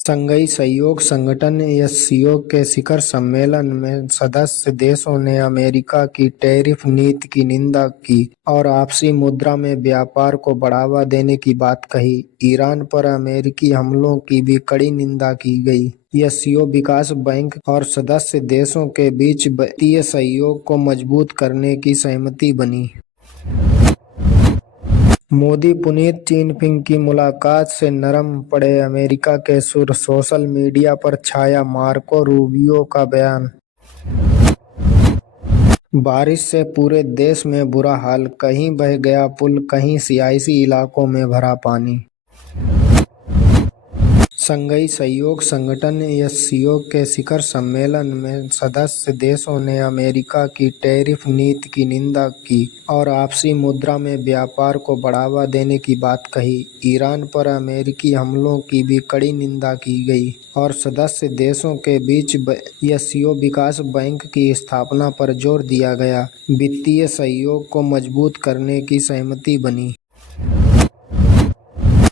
Shanghai सहयोग संगठन SCO के शिखर सम्मेलन में सदस्य देशों ने अमेरिका की टैरिफ नीति की निंदा की और आपसी मुद्रा में व्यापार को बढ़ावा देने की बात कही। ईरान पर अमेरिकी हमलों की भी कड़ी निंदा की गई। एससीओ विकास बैंक और सदस्य देशों के बीच वित्तीय सहयोग को मजबूत करने की सहमति बनी। मोदी पुनीत जिनपिंग की मुलाकात से नरम पड़े अमेरिका के सुर, सोशल मीडिया पर छाया मार्को रूबियो का बयान। बारिश से पूरे देश में बुरा हाल, कहीं बह गया पुल, कहीं सियासी इलाकों में भरा पानी। शंघाई सहयोग संगठन एससीओ के शिखर सम्मेलन में सदस्य देशों ने अमेरिका की टैरिफ नीति की निंदा की और आपसी मुद्रा में व्यापार को बढ़ावा देने की बात कही। ईरान पर अमेरिकी हमलों की भी कड़ी निंदा की गई और सदस्य देशों के बीच एससीओ विकास बैंक की स्थापना पर जोर दिया गया। वित्तीय सहयोग को मजबूत करने की सहमति बनी।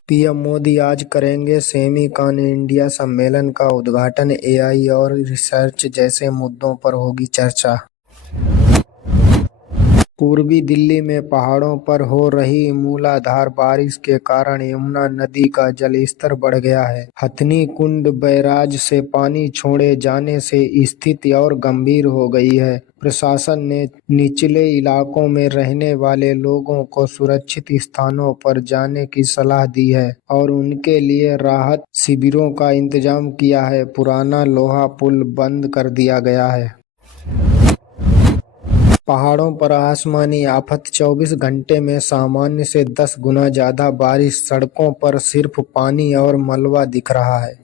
पीएम मोदी आज करेंगे सेमीकॉन इंडिया सम्मेलन का उद्घाटन। एआई और रिसर्च जैसे मुद्दों पर होगी चर्चा। पूर्वी दिल्ली में पहाड़ों पर हो रही मूसलाधार बारिश के कारण यमुना नदी का जलस्तर बढ़ गया है। हथनी कुंड बैराज से पानी छोड़े जाने से स्थिति और गंभीर हो गई है। प्रशासन ने निचले इलाकों में रहने वाले लोगों को सुरक्षित स्थानों पर जाने की सलाह दी है और उनके लिए राहत शिविरों का इंतजाम किया है। पुराना लोहा पुल बंद कर दिया गया है। पहाड़ों पर आसमानी आफत, 24 घंटे में सामान्य से 10 गुना ज्यादा बारिश। सड़कों पर सिर्फ पानी और मलबा दिख रहा है।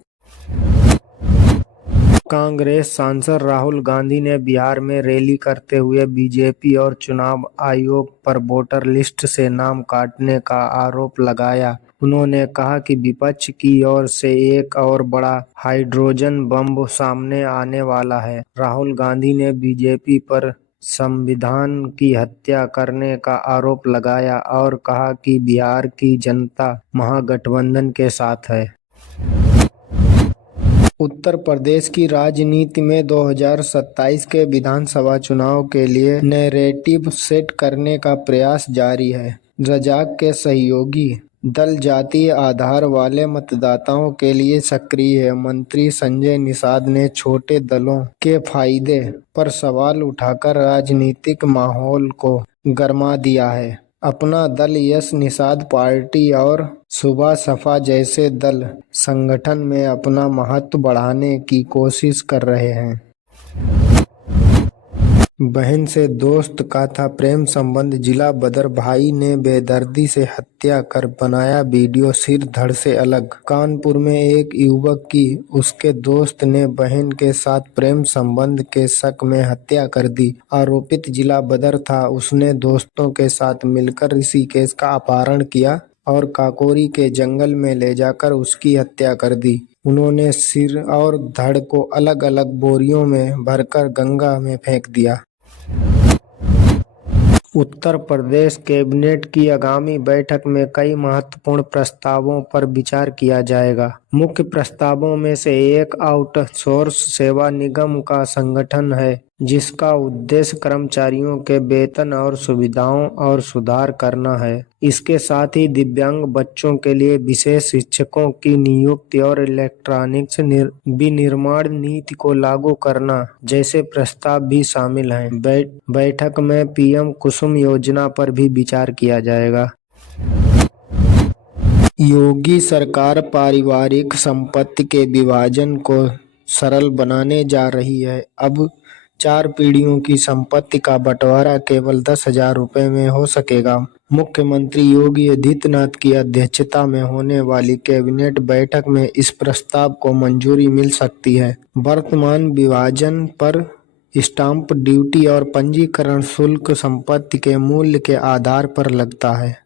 कांग्रेस सांसद राहुल गांधी ने बिहार में रैली करते हुए बीजेपी और चुनाव आयोग पर वोटर लिस्ट से नाम काटने का आरोप लगाया। उन्होंने कहा कि विपक्ष की ओर से एक और बड़ा हाइड्रोजन बम सामने आने वाला है। राहुल गांधी ने बीजेपी पर संविधान की हत्या करने का आरोप लगाया और कहा कि बिहार की जनता महागठबंधन के साथ है। उत्तर प्रदेश की राजनीति में 2027 के विधानसभा चुनाव के लिए नैरेटिव सेट करने का प्रयास जारी है। रजाक के सहयोगी दल जातीय आधार वाले मतदाताओं के लिए सक्रिय है। मंत्री संजय निषाद ने छोटे दलों के फायदे पर सवाल उठाकर राजनीतिक माहौल को गरमा दिया है। अपना दल यश निषाद पार्टी और सुबह सपा जैसे दल संगठन में अपना महत्व बढ़ाने की कोशिश कर रहे हैं। बहन से दोस्त का था प्रेम संबंध, जिला बदर, भाई ने बेदर्दी से हत्या कर बनाया वीडियो, सिर धड़ से अलग। कानपुर में एक युवक की उसके दोस्त ने बहन के साथ प्रेम संबंध के शक में हत्या कर दी। आरोपित जिला बदर था। उसने दोस्तों के साथ मिलकर ऋषिकेश का अपहरण किया और काकोरी के जंगल में ले जाकर उसकी हत्या कर दी। उन्होंने सिर और धड़ को अलग अलग बोरियों में भरकर गंगा में फेंक दिया। उत्तर प्रदेश कैबिनेट की आगामी बैठक में कई महत्वपूर्ण प्रस्तावों पर विचार किया जाएगा। मुख्य प्रस्तावों में से एक आउटसोर्स सेवा निगम का संगठन है, जिसका उद्देश्य कर्मचारियों के वेतन और सुविधाओं और सुधार करना है। इसके साथ ही दिव्यांग बच्चों के लिए विशेष शिक्षकों की नियुक्ति और इलेक्ट्रॉनिक्स विनिर्माण नीति को लागू करना जैसे प्रस्ताव भी शामिल हैं। बैठक में पीएम कुसुम योजना पर भी विचार किया जाएगा। योगी सरकार पारिवारिक संपत्ति के विभाजन को सरल बनाने जा रही है। अब 4 पीढ़ियों की संपत्ति का बंटवारा केवल 10,000 रुपए में हो सकेगा। मुख्यमंत्री योगी आदित्यनाथ की अध्यक्षता में होने वाली कैबिनेट बैठक में इस प्रस्ताव को मंजूरी मिल सकती है। वर्तमान विभाजन पर स्टाम्प ड्यूटी और पंजीकरण शुल्क संपत्ति के मूल्य के आधार पर लगता है।